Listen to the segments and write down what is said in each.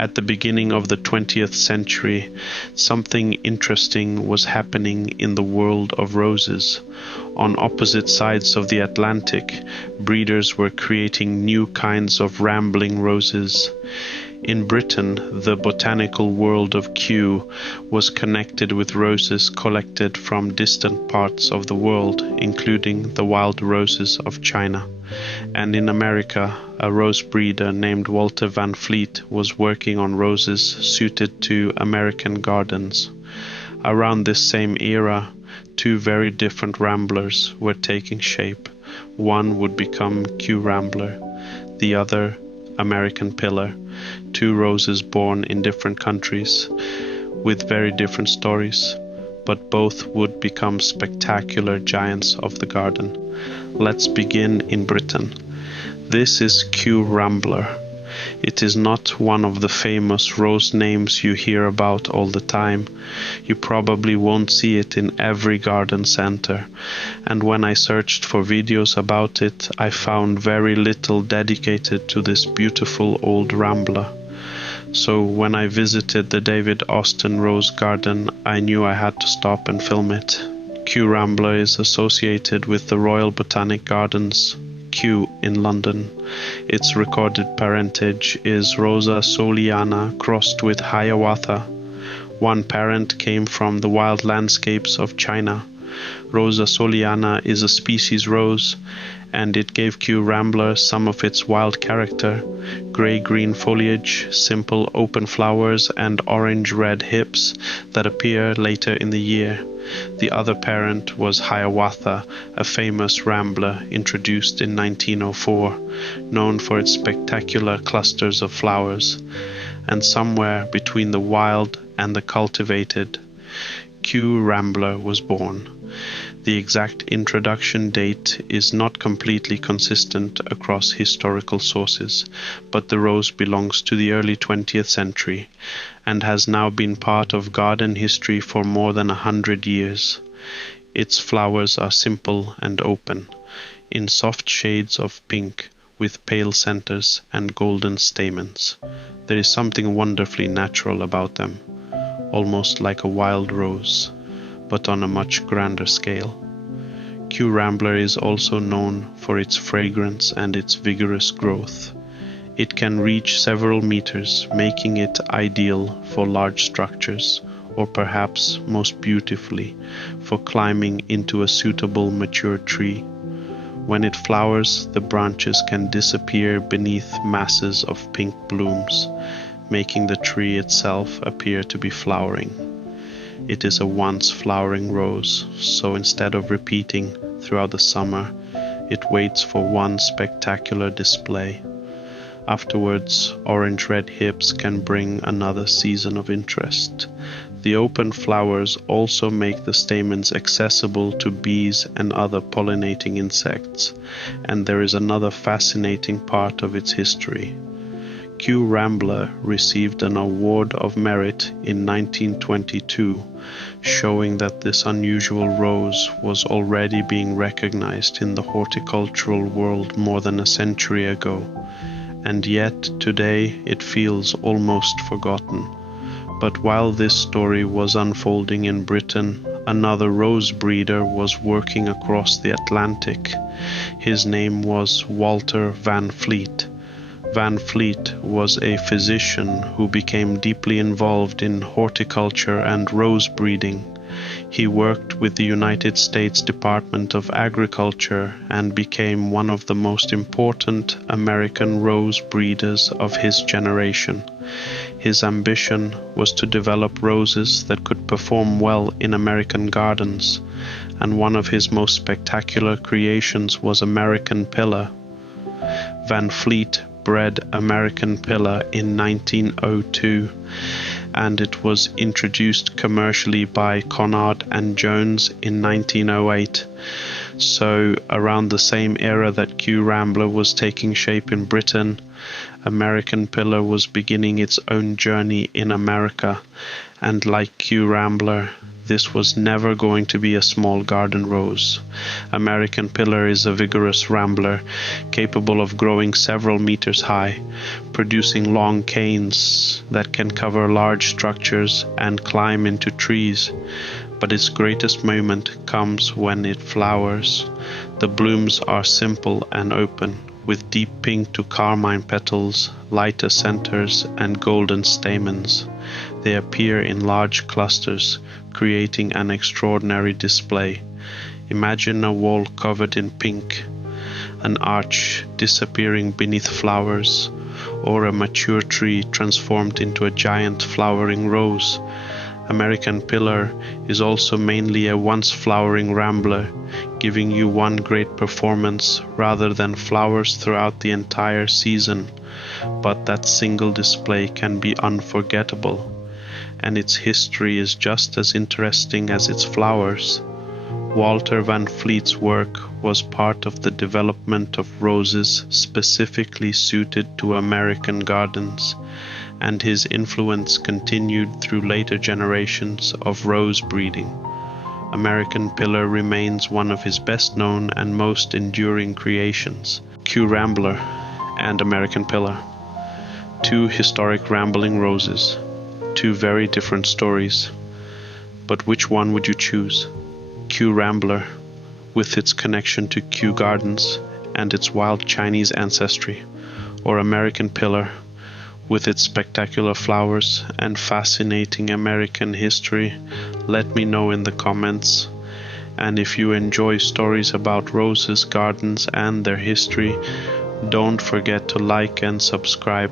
At the beginning of the 20th century, something interesting was happening in the world of roses. On opposite sides of the Atlantic, breeders were creating new kinds of rambling roses. In Britain, the botanical world of Kew was connected with roses collected from distant parts of the world, including the wild roses of China. And in America, a rose breeder named Walter Van Fleet was working on roses suited to American gardens. Around this same era, two very different ramblers were taking shape. One would become Kew Rambler, the other American Pillar, two roses born in different countries with very different stories, but both would become spectacular giants of the garden. Let's begin in Britain. This is Kew Rambler. It is not one of the famous rose names you hear about all the time. You probably won't see it in every garden center. And when I searched for videos about it, I found very little dedicated to this beautiful old rambler. So when I visited the David Austin Rose Garden, I knew I had to stop and film it. Kew Rambler is associated with the Royal Botanic Gardens, Kew in London. Its recorded parentage is Rosa Soliana crossed with Hiawatha. One parent came from the wild landscapes of China. Rosa Soliana is a species rose, and it gave Kew Rambler some of its wild character: gray-green foliage, simple open flowers, and orange-red hips that appear later in the year. The other parent was Hiawatha, a famous rambler introduced in 1904, known for its spectacular clusters of flowers. And somewhere between the wild and the cultivated, Kew Rambler was born. The exact introduction date is not completely consistent across historical sources, but the rose belongs to the early 20th century and has now been part of garden history for more than 100 years. Its flowers are simple and open, in soft shades of pink with pale centers and golden stamens. There is something wonderfully natural about them, almost like a wild rose, but on a much grander scale. Kew Rambler is also known for its fragrance and its vigorous growth. It can reach several meters, making it ideal for large structures, or perhaps most beautifully for climbing into a suitable mature tree. When it flowers, the branches can disappear beneath masses of pink blooms, making the tree itself appear to be flowering. It is a once flowering rose, so instead of repeating throughout the summer, it waits for one spectacular display. Afterwards, orange-red hips can bring another season of interest. The open flowers also make the stamens accessible to bees and other pollinating insects, and there is another fascinating part of its history. Kew Rambler received an Award of Merit in 1922, showing that this unusual rose was already being recognized in the horticultural world more than a century ago, and yet today it feels almost forgotten. But while this story was unfolding in Britain, another rose breeder was working across the Atlantic. His name was Walter Van Fleet. Van Fleet was a physician who became deeply involved in horticulture and rose breeding. He worked with the United States Department of Agriculture and became one of the most important American rose breeders of his generation. His ambition was to develop roses that could perform well in American gardens, and one of his most spectacular creations was American Pillar. Van Fleet bred American Pillar in 1902, and it was introduced commercially by Conard and Jones in 1908. So around the same era that Kew Rambler was taking shape in Britain, American Pillar was beginning its own journey in America, And like Kew Rambler, this was never going to be a small garden rose. American Pillar is a vigorous rambler, capable of growing several meters high, producing long canes that can cover large structures and climb into trees. But its greatest moment comes when it flowers. The blooms are simple and open, with deep pink to carmine petals, lighter centers, and golden stamens. They appear in large clusters, creating an extraordinary display. Imagine a wall covered in pink, an arch disappearing beneath flowers, or a mature tree transformed into a giant flowering rose. American Pillar is also mainly a once-flowering rambler, giving you one great performance rather than flowers throughout the entire season. But that single display can be unforgettable, and its history is just as interesting as its flowers. Walter Van Fleet's work was part of the development of roses specifically suited to American gardens, and his influence continued through later generations of rose breeding. American Pillar remains one of his best-known and most enduring creations. Kew Rambler and American Pillar. Two historic rambling roses. Two very different stories. But which one would you choose? Kew Rambler, with its connection to Kew Gardens and its wild Chinese ancestry, or American Pillar, with its spectacular flowers and fascinating American history? Let me know in the comments. And if you enjoy stories about roses, gardens, and their history, don't forget to like and subscribe.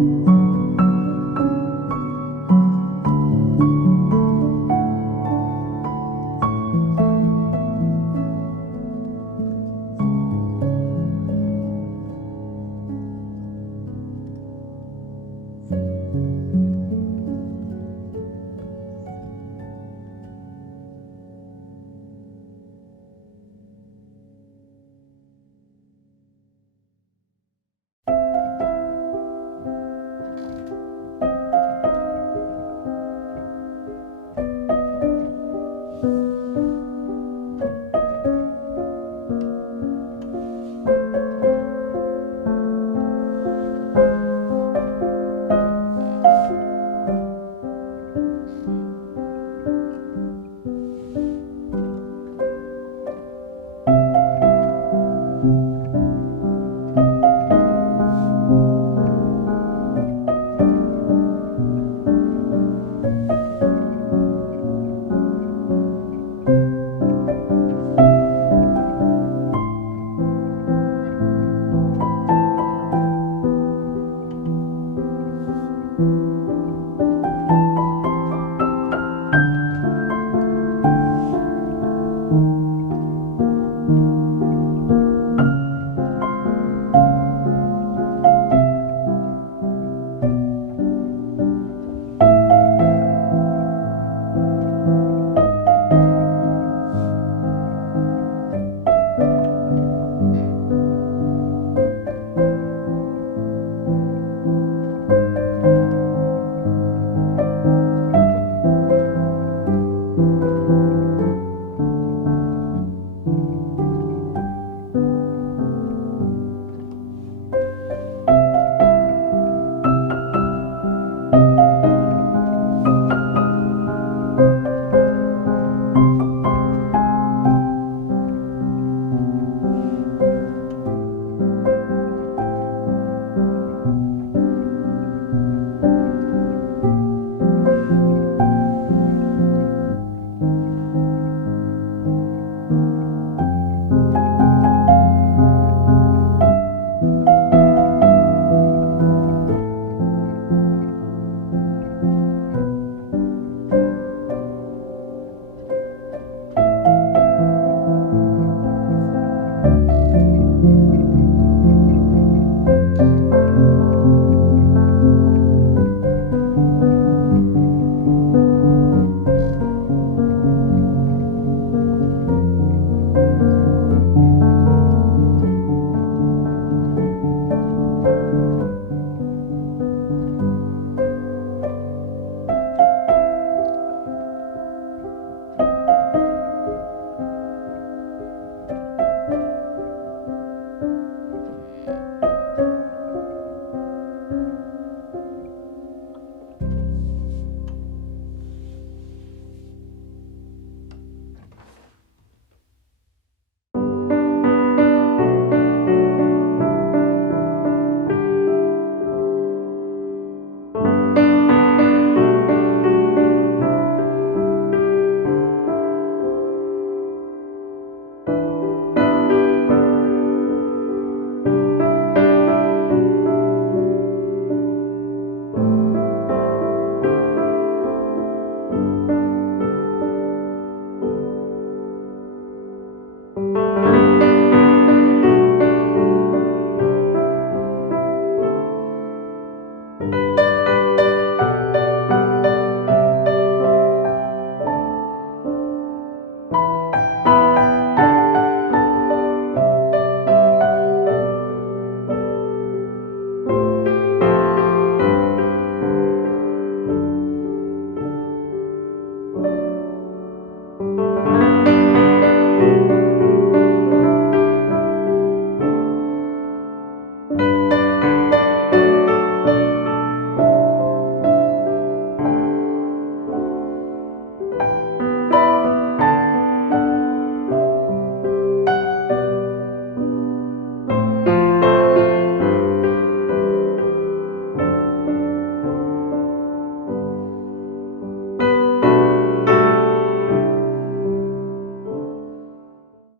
you.